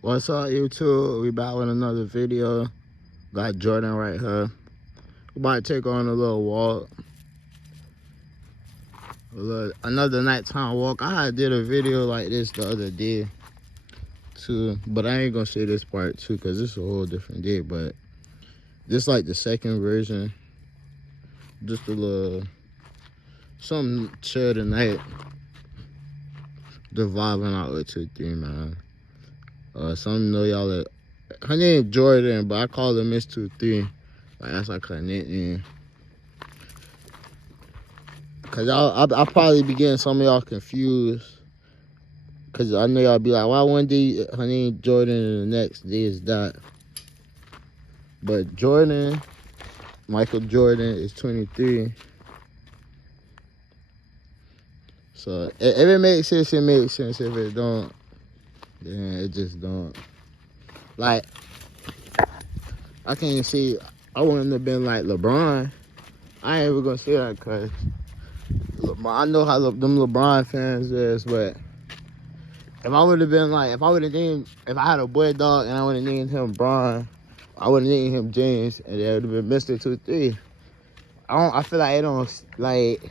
What's up, YouTube? We back with another video. Got Jordan right here. We about to take on a little walk. Another nighttime walk. I did a video like this the other day too, but I ain't gonna say this part too because this is a whole different day. But this like the second version. Just a little something chill tonight. Just vibing out with 2-3, man. Some know y'all. Her name Jordan, but I call her Miss 2-3. Like that's like her nickname. Cause I'll probably be getting some of y'all confused. Cause I know y'all be like, why one day her name Jordan and the next day is that? But Jordan, Michael Jordan is 23. So if it makes sense, it makes sense. If it don't, then it just don't. Like, I can't see, I wouldn't have been like LeBron. I ain't even gonna say that cause I know how them LeBron fans is, but if I would have been like, if I had a boy dog and I would have named him Bron, I would have named him James, and it would have been Mr. 2-3. I feel like it don't, like,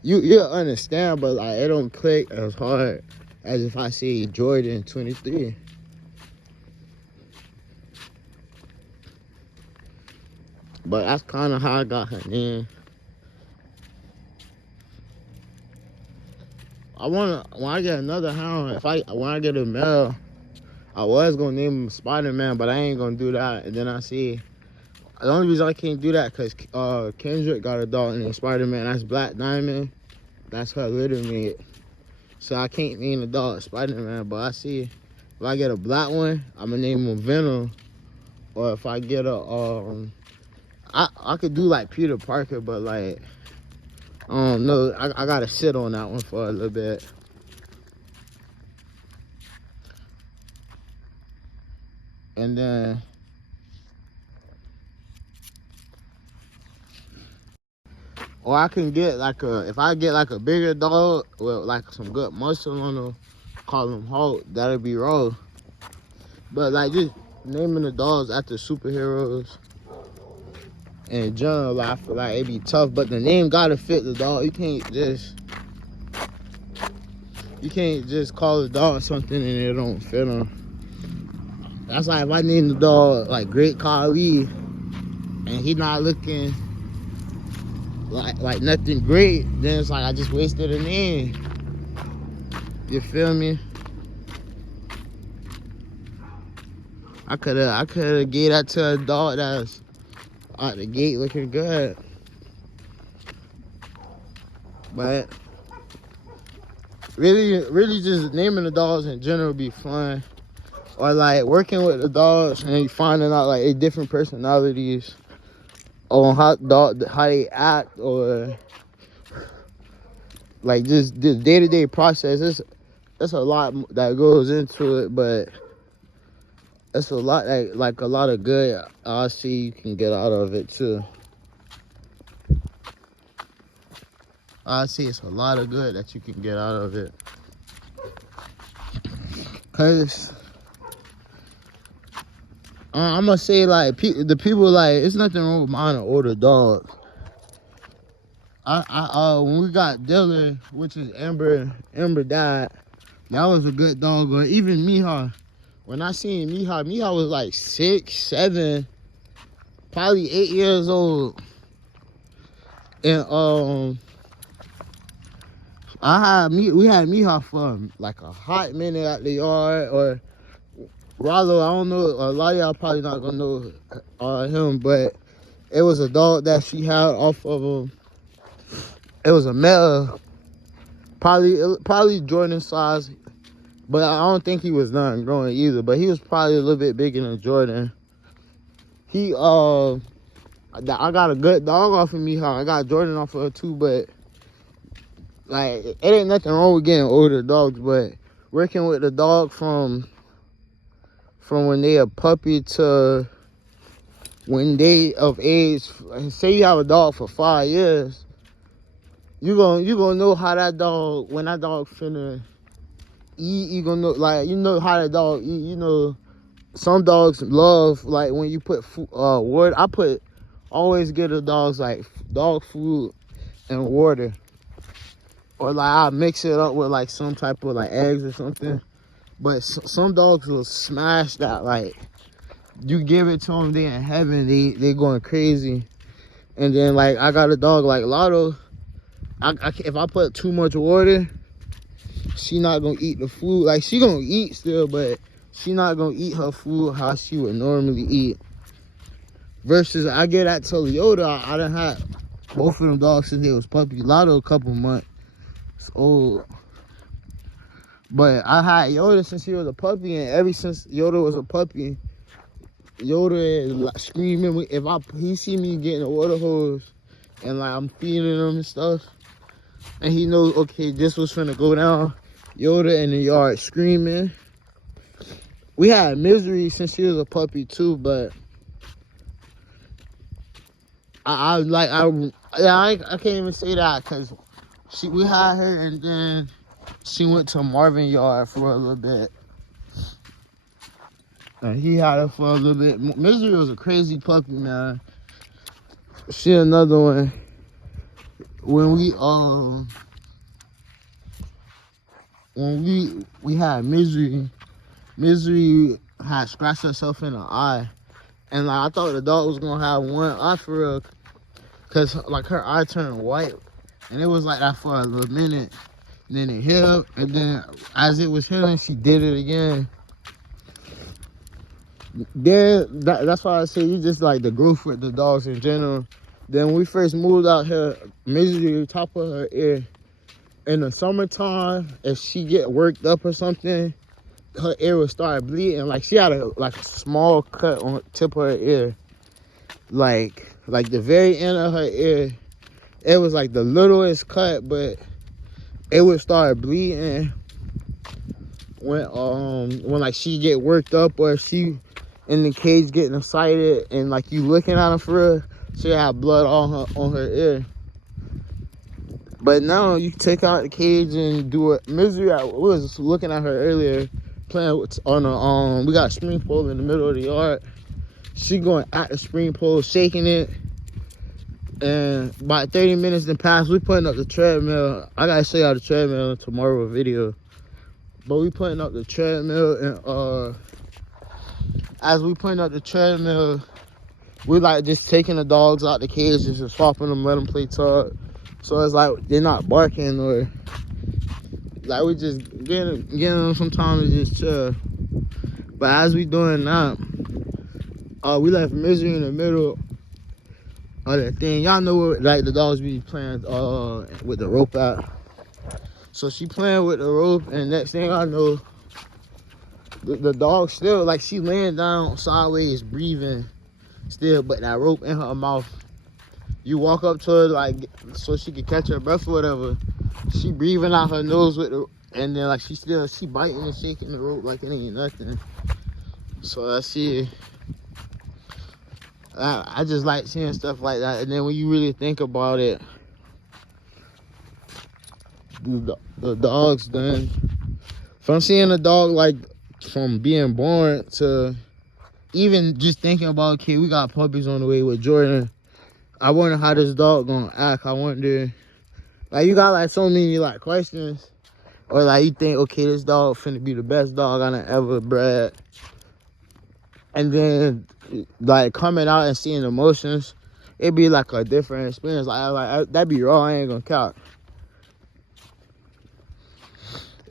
you'll understand, but like, it don't click as hard as if I say Jordan 23. But that's kind of how I got her name. When I get another hound, when I get a male, I was gonna name him Spider-Man, but I ain't gonna do that. And then I see, the only reason I can't do that because Kendrick got a dog named Spider-Man. That's Black Diamond. That's her litter mate. So I can't name the dog Spider-Man, but I see if I get a black one, I'm gonna name him Venom. Or if I get a, I could do like Peter Parker, but like, I don't know. I gotta sit on that one for a little bit. And then, or I can get like if I get like a bigger dog with like some good muscle on him, call him Hulk, that'll be raw. But like just naming the dogs after superheroes in general, I feel like it'd be tough, but the name gotta fit the dog. You can't just call the dog something and it don't fit him. That's like if I name the dog like Great Khali and he not looking like nothing great, then it's like I just wasted a name. You feel me? I coulda gave that to a dog that's out the gate looking good. But really just naming the dogs in general be fun. Or like working with the dogs and finding out like they different personalities on how they act, or like just the day-to-day process. There's a lot that goes into it, but it's a lot like a lot of good I see you can get out of it too. I see it's a lot of good that you can get out of it. Cause I'm gonna say like the people like it's nothing wrong with mine an older dog. When we got Dylan, which is Amber died. That was a good dog. Or even Mija. When I seen Mija was like 6, 7, probably 8 years old. And we had Mija for like a hot minute at the yard. Or Rollo, I don't know, a lot of y'all probably not gonna know him, but it was a dog that she had off of him. It was a male, probably Jordan size, but I don't think he was done growing either. But he was probably a little bit bigger than Jordan. I got a good dog off of me. I got Jordan off of her too, but like it ain't nothing wrong with getting older dogs. But working with the dog from when they a puppy to when they of age, say you have a dog for 5 years, you gonna know how that dog, when that dog finna eat, you gonna know, like, you know how the dog eat. You know, some dogs love, like, when you put water. Always get the dogs, like, dog food and water. Or, like, I mix it up with, like, some type of, like, eggs or something. But some dogs will smash that, like, you give it to them, they in heaven, they going crazy. And then, like, I got a dog like Lotto. If I put too much water, she not gonna eat the food. Like, she gonna eat still, but she not gonna eat her food how she would normally eat. Versus, I get that to Leota. I done had both of them dogs since they was puppy. Lotto a couple months old. But I had Yoda since he was a puppy, and ever since Yoda was a puppy, Yoda is like screaming. If he see me getting a water hose and like I'm feeding him and stuff, and he knows, okay, this was finna go down, Yoda in the yard screaming. We had Misery since she was a puppy too, but I can't even say that because we had her and then she went to Marvin yard for a little bit. And he had her for a little bit. Misery was a crazy puppy, man. She another one. When we had Misery had scratched herself in the eye. And like, I thought the dog was gonna have one eye for real, cause like her eye turned white. And it was like that for a little minute. And then it healed, and then as it was healing, she did it again. Then that's why I say you just like the growth with the dogs in general. Then when we first moved out here, Misery, top of her ear, in the summertime, if she get worked up or something, her ear would start bleeding. Like, she had a small cut on the tip of her ear, like the very end of her ear. It was like the littlest cut, but it would start bleeding when like she get worked up, or she in the cage getting excited, and like you looking at her for real, she had blood on her ear. But now you take out the cage and do it. Misery, we was looking at her earlier, playing with, we got a spring pole in the middle of the yard. She going at the spring pole, shaking it. And about 30 minutes then passed, we putting up the treadmill. I gotta show y'all the treadmill in tomorrow's video. But we putting up the treadmill, and as we putting up the treadmill, we like just taking the dogs out the cages and swapping them, let them play tug. So it's like they're not barking, or like we just getting them sometimes to just chill. But as we doing that, we left Misery in the middle of that thing. Y'all know what, like, the dogs be playing with the rope out. So she playing with the rope, and next thing I know, the dog still, like, she laying down sideways, breathing still, but that rope in her mouth. You walk up to her, like, so she can catch her breath or whatever. She breathing out her nose with the, and then like she biting and shaking the rope like it ain't nothing. So I see, I just like seeing stuff like that. And then when you really think about it, the dogs done, from seeing a dog, like, from being born to even just thinking about, okay, we got puppies on the way with Jordan. I wonder how this dog gonna act. I wonder, like, you got like so many like questions, or like you think, okay, this dog finna be the best dog I done ever bred, and then like coming out and seeing emotions, it'd be like a different experience. Like that'd be raw. I ain't gonna count.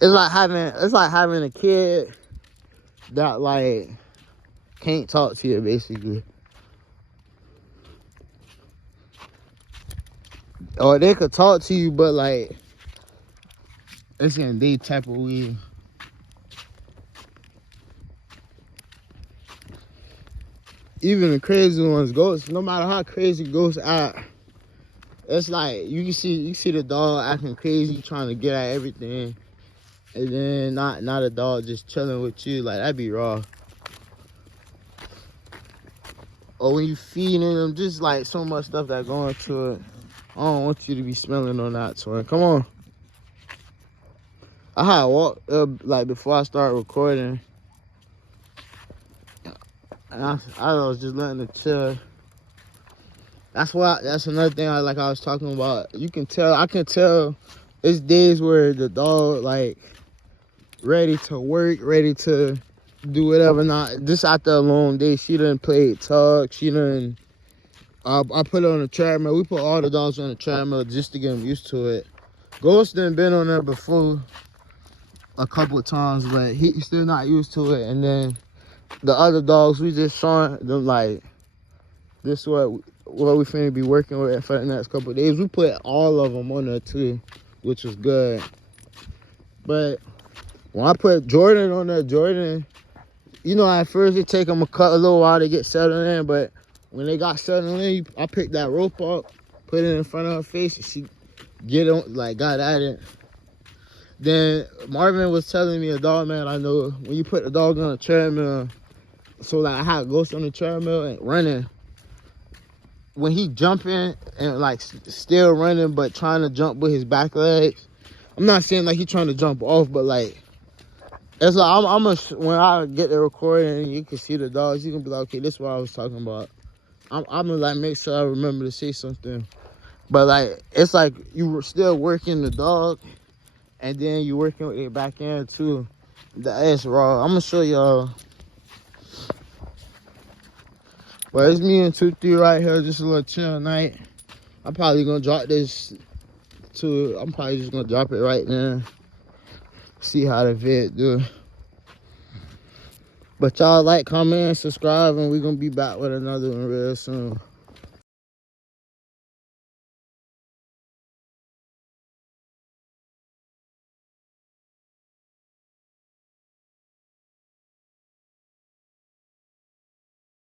It's like having a kid that like can't talk to you, basically. Or they could talk to you, but like it's in they type of way. Even the crazy ones, ghosts, no matter how crazy ghosts act, it's like you see the dog acting crazy, trying to get at everything, and then not a dog just chilling with you. Like, that'd be raw. Or when you feeding them, just like so much stuff that go into it. I don't want you to be smelling on that, twin. Come on. I had walked up like before I started recording, and I was just letting it chill. That's another thing I was talking about. You can tell, I can tell it's days where the dog like ready to work, ready to do whatever. Not just after a long day. She done played tug. She done. I put her on the treadmill. We put all the dogs on the treadmill just to get them used to it. Ghost done been on there before a couple of times, but he's still not used to it. And then the other dogs, we just showing them like this is what we finna be working with for the next couple of days. We put all of them on there too, which was good. But when I put Jordan on there, Jordan, you know, at first it take them a little while to get settled in, but when they got settled in, I picked that rope up, put it in front of her face, and she got at it. Then Marvin was telling me, a dog man I know, when you put the dog on a treadmill, so like I had Ghost on the treadmill and running, when he jumping and like still running but trying to jump with his back legs, I'm not saying like he trying to jump off, but like it's like when I get the recording and you can see the dogs, you can be like, okay, this is what I was talking about. I'm gonna like make sure I remember to say something. But like it's like you were still working the dog and then you working with it back end too. It's raw. I'm gonna show y'all. But it's me and 2-3 right here, just a little chill night. I'm probably gonna drop this I'm probably just gonna drop it right now. See how the vid do. But y'all like, comment, and subscribe, and we're gonna be back with another one real soon.